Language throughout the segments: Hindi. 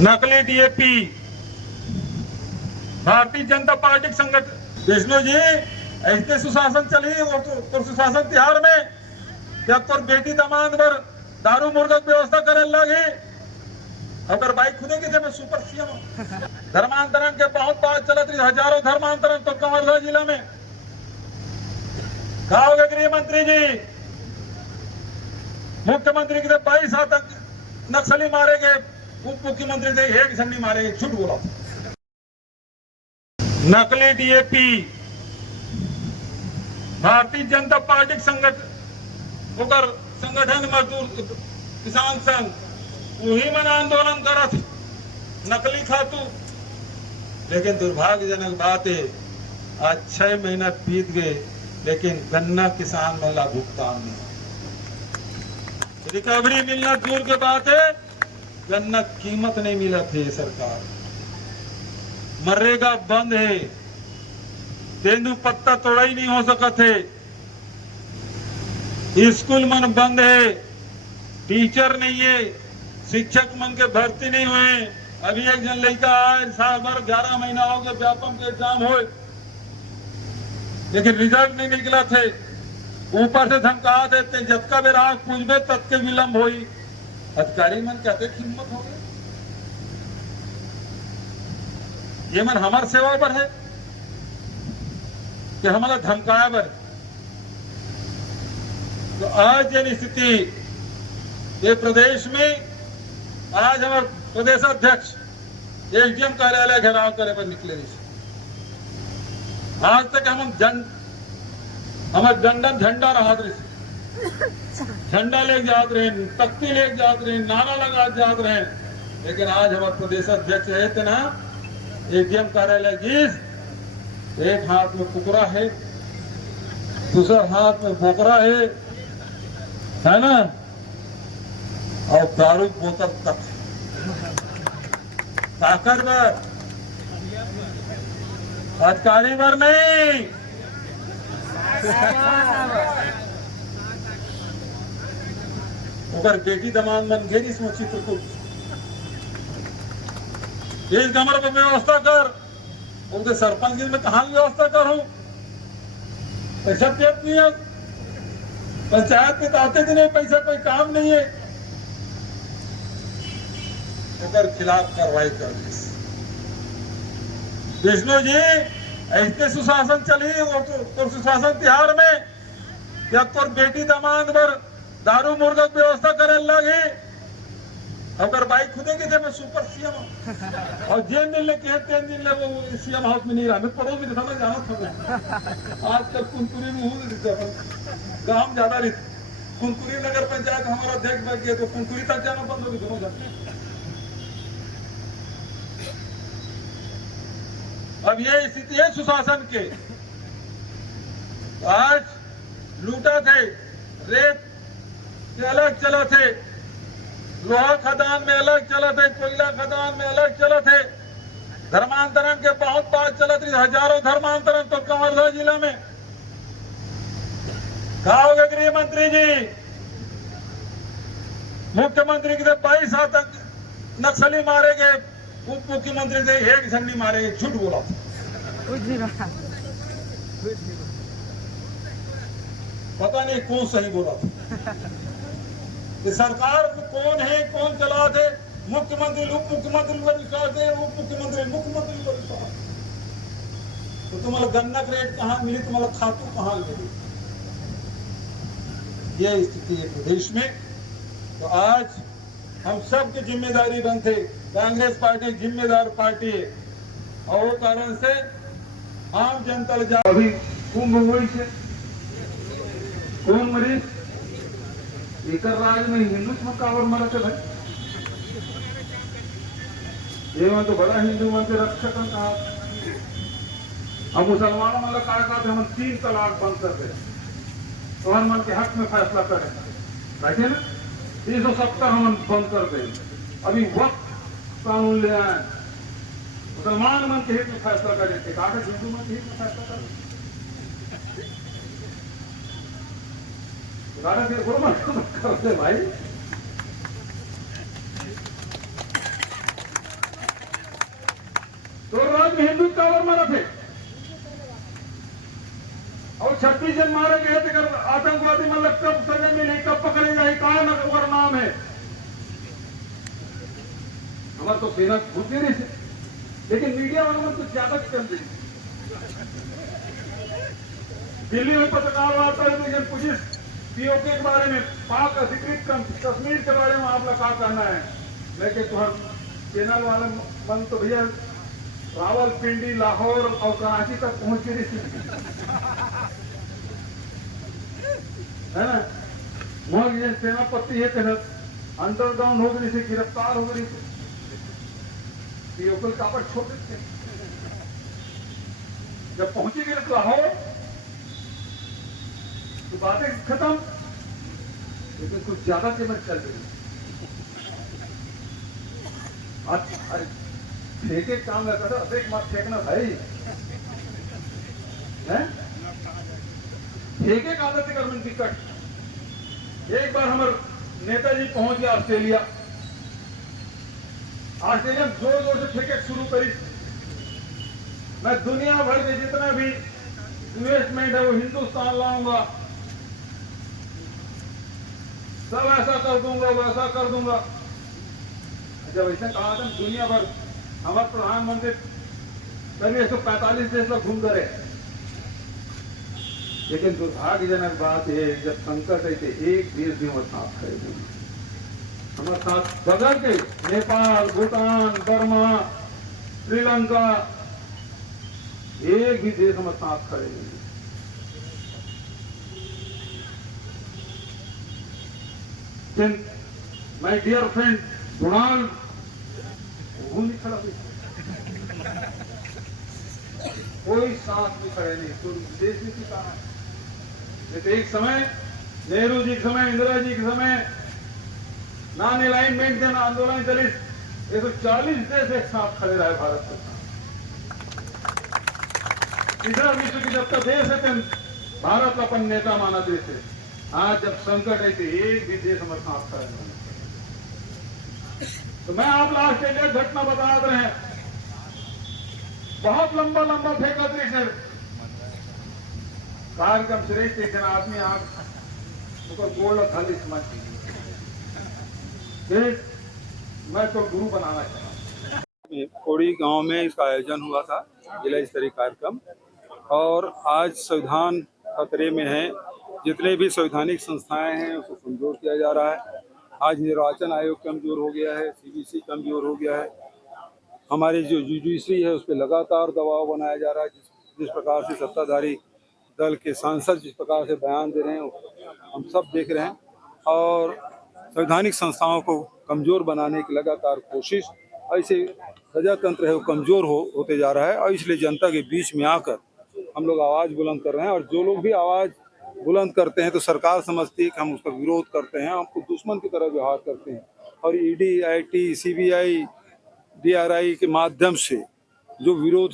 नकली डीएपी भारतीय जनता पार्टी संगठन विष्णु जी ऐसे सुशासन चली तो सुशासन तिहार में क्या तोर बेटी दमाद पर दारू मुर्गा व्यवस्था करे लगी अगर बाइक खुदे की मैं सुपर सीएम धर्मांतरण के बहुत बात चलत रही हजारों धर्मांतरण तो कमरला जिला में कहा होगा गृह मंत्री जी मुख्यमंत्री के 22 आतंक नक्सली मारे गए उप मुख्यमंत्री से एक झंडी मारे गए झूठ बोला नकली डीएपी भारतीय जनता पार्टी संगठन मजदूर किसान संघ वही मन आंदोलन करत नकली खातू लेकिन दुर्भाग्यजनक बात है आज 6 महीना बीत गए लेकिन गन्ना किसान में लाभ भुगतान नहीं रिकवरी मिलना दूर के बात है गन्ना कीमत नहीं मिला थे सरकार मरेगा बंद है तेंदु पत्ता तोड़ा ही नहीं हो सका थे स्कूल मन बंद है टीचर नहीं है शिक्षक मन के भर्ती नहीं हुए अभी एक जन लड़का आए साल भर 11 महीना हो गया व्यापम के एग्जाम हो लेकिन रिजल्ट नहीं निकला थे ऊपर से धमका देते जबका बेरा पूछबे तब के विलंब हुई अधिकारी मन कहते हिम्मत हो गई ये मन हमार सेवा पर है कि हमारा धमकाया पर तो आज ये स्थिति ये प्रदेश में आज हमारे प्रदेश अध्यक्ष एसडीएम कार्यालय घेराव करे पर निकले आज तक हमारे दंडन झंडा रहा झंडा लेके जाते रहे तख्ती लेके जाते रहे नारा लगा जाते रहे लेकिन आज हमारे प्रदेश अध्यक्ष है थे ना एसडीएम कार्यालय जिस एक हाथ में कुकरा है दूसरा हाथ में बोकरा है ना और दारू बोतल तक ताकतवर अधिकारी पर नहीं अगर बेटी दमान मन घेरी इसमें चित्र को इस कमर पर व्यवस्था कर उनके सरपंच की मैं कहां व्यवस्था करूं पैसा पेट नहीं है पंचायत के ताते दिन पैसा कोई काम नहीं है उनके खिलाफ कार्रवाई कर विष्णु जी ऐसे सुशासन चली तो सुशासन तिहार में क्या तोर बेटी दमाद पर दारू मुर्गा व्यवस्था करे लगी अगर बाइक खुदे की थे मैं सुपर सीएम और जिन दिन लेके 3 दिन ले वो सीएम हाउस में नहीं रहा मैं पड़ोस में समझ जाना था आजकल कुनकुरी में हूँ गांव ज्यादा रही कुनकुरी नगर पंचायत हमारा अध्यक्ष बन गया तो कुनकुरी तक जाना बंद होगी दोनों जाते अब ये स्थिति है सुशासन के आज लूटा थे रेत के अलग चला थे लोहा खदान में अलग चला थे कोयला खदान में अलग चला थे धर्मांतरण के बहुत बात चलत रही हजारों धर्मांतरण तो कमरला जिला में कहा होगा गृह मंत्री जी मुख्यमंत्री के 22 आतंक नक्सली मारे गए उप मुख्यमंत्री से एक झंडी मारे गए झूठ बोला पता नहीं कौन सही बोला था कि सरकार कौन है कौन चला थे मुख्यमंत्री उप मुख्यमंत्री पर विश्वास है उप मुख्यमंत्री मुख्यमंत्री पर विश्वास तो तुम्हारा गन्ना क्रेट कहां मिली तुम्हारा खातू कहां मिली यह स्थिति है प्रदेश में तो आज हम सब की जिम्मेदारी बनते कांग्रेस पार्टी जिम्मेदार पार्टी है और वो कारण से आम जनता अभी कुंभ हुई से कौन मरीज एक राज में हिंदुत्व कावर मरत है भाई ये तो बड़ा हिंदू मन से रक्षक कहा अब मुसलमानों मतलब क्या कहते हम 3 तलाक बंद कर दे तो हम मन के हक में फैसला करें बैठे ना 370 हम बंद कर दे अभी वक्त कानून ले आए मुसलमान मन के हित में फैसला करें कहा हिंदू मन के हित में फैसला करें करते भाई मरे थे और 26 जन मारे गए थे। आतंकवादी मतलब कब सजा मिली, कब पकड़े जाए, कहा न नाम है हमारे तो सेना घूमती रही थी, लेकिन मीडिया वालों ने कुछ ज्यादा कर दी। दिल्ली में पत्रकार वार्ता है, पुलिस पीओके के बारे में, पाक अधिकृत कश्मीर के बारे में आप लोग क्या कहना है? लेकिन तुम्हारा चैनल वाला मन तो भैया रावलपिंडी, लाहौर और कराची तक पहुंच के रही है ना। मोह सेनापति है तेरा अंडरग्राउंड हो गई से गिरफ्तार हो गई पीओके का पर छोड़ देते। जब पहुंची गई लाहौर तो बातें खत्म, लेकिन कुछ ज्यादा कीमत चल रही। आज फेंके काम करता था, अतिरिक्त मत फेंकना भाई है। फेंके का आदत कर मन टिकट। एक बार हमारे नेताजी पहुंच गया ऑस्ट्रेलिया। ऑस्ट्रेलिया में जोर जोर से फेंके शुरू करी। मैं दुनिया भर के जितना भी इन्वेस्टमेंट है वो हिंदुस्तान लाऊंगा, सब ऐसा कर दूंगा, वैसा कर दूंगा। जब ऐसा कहा था दुनिया भर हमारे प्रधानमंत्री करीब 145 देश में घूम करे, लेकिन दुर्भाग्यजनक बात है जब संकट है तो एक देश भी हमारे साथ खड़े नहीं। हमारे साथ बगल के नेपाल, भूटान, बर्मा, श्रीलंका, एक भी देश हमारे साथ खड़े नहीं। माय डियर फ्रेंड डोनाल्ड वो नहीं खड़ा, कोई साथ में खड़े नहीं। तो देश में कहा है एक समय नेहरू जी के समय, इंदिरा जी के समय नॉन अलाइनमेंट देना आंदोलन चली, 140 देश एक साथ खड़े रहे भारत के साथ। तीसरा विश्व की जब तक देश है भारत का अपन नेता माना देश है। आज जब संकट है तो एक भी देश हमारे साथ खड़े नहीं। तो मैं आप लास्ट एक घटना बता रहे हैं, बहुत लंबा लंबा फेंका दृश्य कार्यक्रम श्रेष्ठ, लेकिन आदमी आप गोल्ड खाली समझ मैं तो गुरु बनाना चाहता। कोड़ी गांव में इसका आयोजन हुआ था, जिला स्तरीय कार्यक्रम, और आज संविधान खतरे में है। जितने भी संवैधानिक संस्थाएं हैं उसको कमजोर किया जा रहा है। आज निर्वाचन आयोग कमजोर हो गया है, सीबीसी कमजोर हो गया है, हमारी जो जुडिशरी है उस पर लगातार दबाव बनाया जा रहा है। जिस प्रकार से सत्ताधारी दल के सांसद जिस प्रकार से बयान दे रहे हैं हम सब देख रहे हैं, और संवैधानिक संस्थाओं को कमज़ोर बनाने की लगातार कोशिश, ऐसे प्रजातंत्र है वो कमज़ोर होते जा रहा है। और इसलिए जनता के बीच में आकर हम लोग आवाज़ बुलंद कर रहे हैं, और जो लोग भी आवाज़ बुलंद करते हैं तो सरकार समझती है कि हम उसका विरोध करते हैं, हमको दुश्मन की तरह व्यवहार करते हैं। और ईडी, आईटी, सीबीआई, डीआरआई के माध्यम से जो विरोध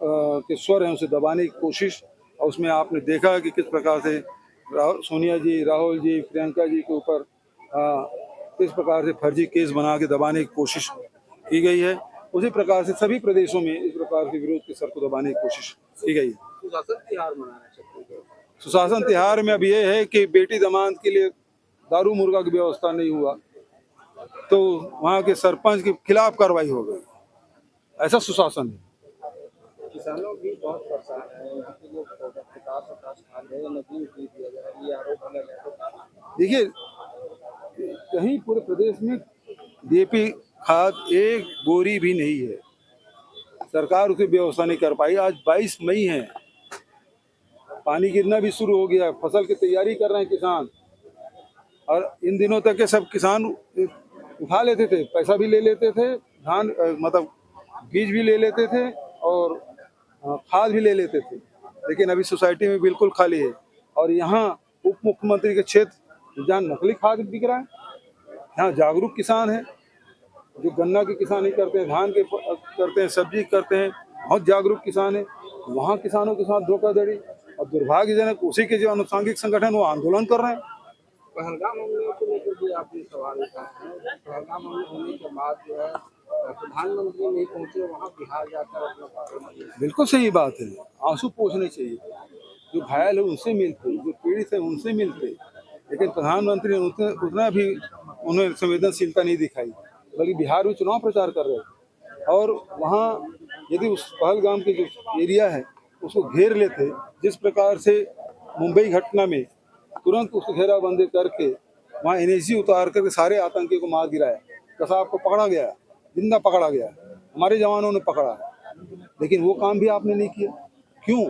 के स्वर हैं उसे दबाने की कोशिश, और उसमें आपने देखा कि किस प्रकार से सोनिया जी, राहुल जी, प्रियंका जी के ऊपर किस प्रकार से फर्जी केस बना के दबाने की कोशिश की गई है। उसी प्रकार से सभी प्रदेशों में इस प्रकार के विरोध के सर को दबाने की कोशिश की गई है। सुशासन तिहार मनाना चाहते हैं। सुशासन तिहार में अब ये है कि बेटी दामाद के लिए दारू मुर्गा की व्यवस्था नहीं हुआ तो वहाँ के सरपंच के खिलाफ कार्रवाई हो गई, ऐसा सुशासन है। किसानों भी बहुत परेशान है, ये आरोप लगा। देखिए कहीं पूरे प्रदेश में डीएपी खाद एक बोरी भी नहीं है, सरकार उसकी व्यवस्था नहीं कर पाई। आज 22 मई है, पानी गिरना भी शुरू हो गया, फसल की तैयारी कर रहे हैं किसान, और इन दिनों तक के सब किसान उठा लेते थे, पैसा भी ले लेते थे, धान मतलब बीज भी ले लेते थे और खाद भी ले लेते थे, लेकिन अभी सोसाइटी में बिल्कुल खाली है। और यहाँ उप मुख्यमंत्री के क्षेत्र जहाँ नकली खाद बिक रहा है, यहाँ जागरूक किसान है, जो गन्ना की किसानी करते हैं, धान के करते हैं, सब्जी करते हैं, बहुत जागरूक किसान है, वहाँ किसानों के साथ धोखाधड़ी। और दुर्भाग्यजनक उसी के जो अनुसांगिक संगठन वो आंदोलन कर रहे हैं। पहलगाम हमले को लेकर भी आपने सवाल उठाए हैं। पहलगाम हमले होने के बाद जो है प्रधानमंत्री नहीं पहुंचे वहाँ बिहार जाकर अपना पार्लियामेंट। बिल्कुल सही बात है, आंसू पोंछने चाहिए। जो घायल है उनसे मिलते, जो पीड़ित है उनसे मिलते, लेकिन प्रधानमंत्री ने उतना भी उन्हें संवेदनशीलता नहीं दिखाई, बल्कि बिहार में चुनाव प्रचार कर रहे थे। और वहाँ यदि उस पहलगाम के जो एरिया है उसको घेर लेते, जिस प्रकार से मुंबई घटना में तुरंत उसको घेराबंदी करके वहाँ एनएसजी उतार करके सारे आतंकियों को मार गिराया, कसाब को पकड़ा गया, जिंदा पकड़ा गया, हमारे जवानों ने पकड़ा, लेकिन वो काम भी आपने नहीं किया। क्यों?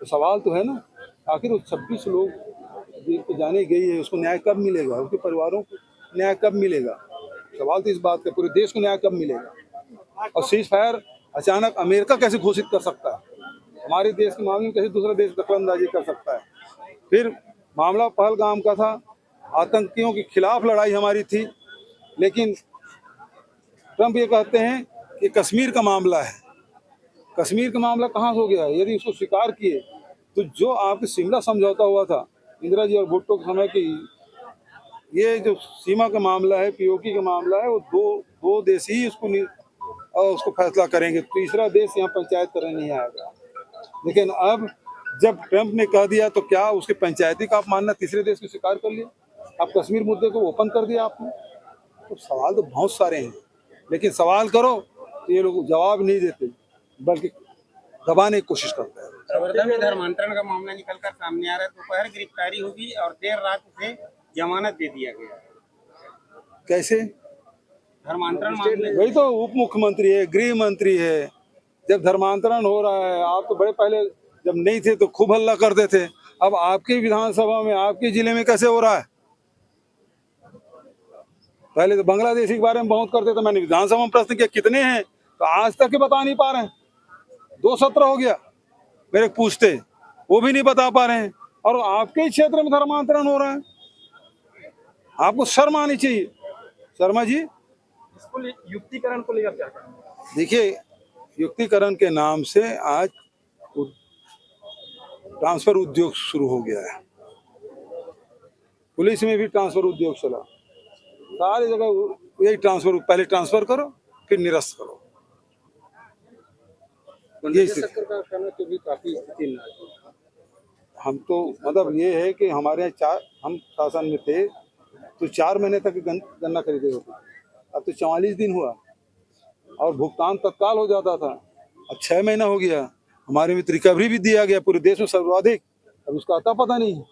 तो सवाल तो है ना, आखिर वो 26 लोग जेल पे जाने गई है, उसको न्याय कब मिलेगा? उसके परिवारों को न्याय कब मिलेगा? सवाल तो इस बात का, पूरे देश को न्याय कब मिलेगा? और सीज फायर अचानक अमेरिका कैसे घोषित कर सकता है? हमारे देश के मामले में कैसे दूसरा देश दखलंदाजी कर सकता है? फिर मामला पहलगाम का था, आतंकियों के खिलाफ लड़ाई हमारी थी, लेकिन ट्रंप ये कहते हैं कि कश्मीर का मामला है। कश्मीर का मामला कहाँ हो गया? यदि उसको स्वीकार किए तो जो आपके शिमला समझौता हुआ था इंदिरा जी और भुट्टो के समय की, ये जो सीमा का मामला है, पीओके का मामला है, वो दो देश ही उसको फैसला करेंगे, तीसरा देश यहाँ पंचायत करने नहीं आएगा। लेकिन अब जब ट्रंप ने कह दिया तो क्या उसके पंचायती का आप मानना तीसरे देश को स्वीकार कर लिया? आप कश्मीर मुद्दे को ओपन कर दिया आपने। तो सवाल तो बहुत सारे हैं, लेकिन सवाल करो तो ये लोग जवाब नहीं देते, बल्कि दबाने की कोशिश करते हैं। वर्धा में धर्मांतरण का मामला निकलकर सामने आ रहा है। दोपहर गिरफ्तारी होगी और देर रात उसे जमानत दे दिया गया। कैसे? धर्मांतरण मामले वही तो उप मुख्यमंत्री है, गृह मंत्री है। जब धर्मांतरण हो रहा है, आप तो बड़े पहले जब नहीं थे तो खूब हल्ला करते थे, अब आपके विधानसभा में, आपके जिले में कैसे हो रहा है? पहले तो बांग्लादेशी के बारे में बहुत करते थे, मैंने विधानसभा में प्रश्न किया कितने हैं, तो आज तक ही बता नहीं पा रहे हैं। 2 सत्र हो गया मेरे पूछते, वो भी नहीं बता पा रहे हैं, और आपके क्षेत्र में धर्मांतरण हो रहा है। आपको शर्म आनी चाहिए। शर्मा जी, इसको युक्तिकरण को लेकर क्या कहना? देखिए, युक्तिकरण के नाम से आज ट्रांसफर उद्योग शुरू हो गया है। पुलिस में भी ट्रांसफर उद्योग चला, सारी जगह यही ट्रांसफर, पहले ट्रांसफर करो फिर निरस्त करो। सरकार का कहना तो भी काफी स्थिति नाजुक है। हम तो मतलब ये है कि हमारे यहाँ हम शासन में थे तो 4 महीने तक गन्ना खरीदे होते, अब तो 44 दिन हुआ और भुगतान तत्काल हो जाता था। अब 6 महीना हो गया, हमारे में रिकवरी भी दिया गया, पूरे देश में सर्वाधिक, अब उसका आता पता नहीं है।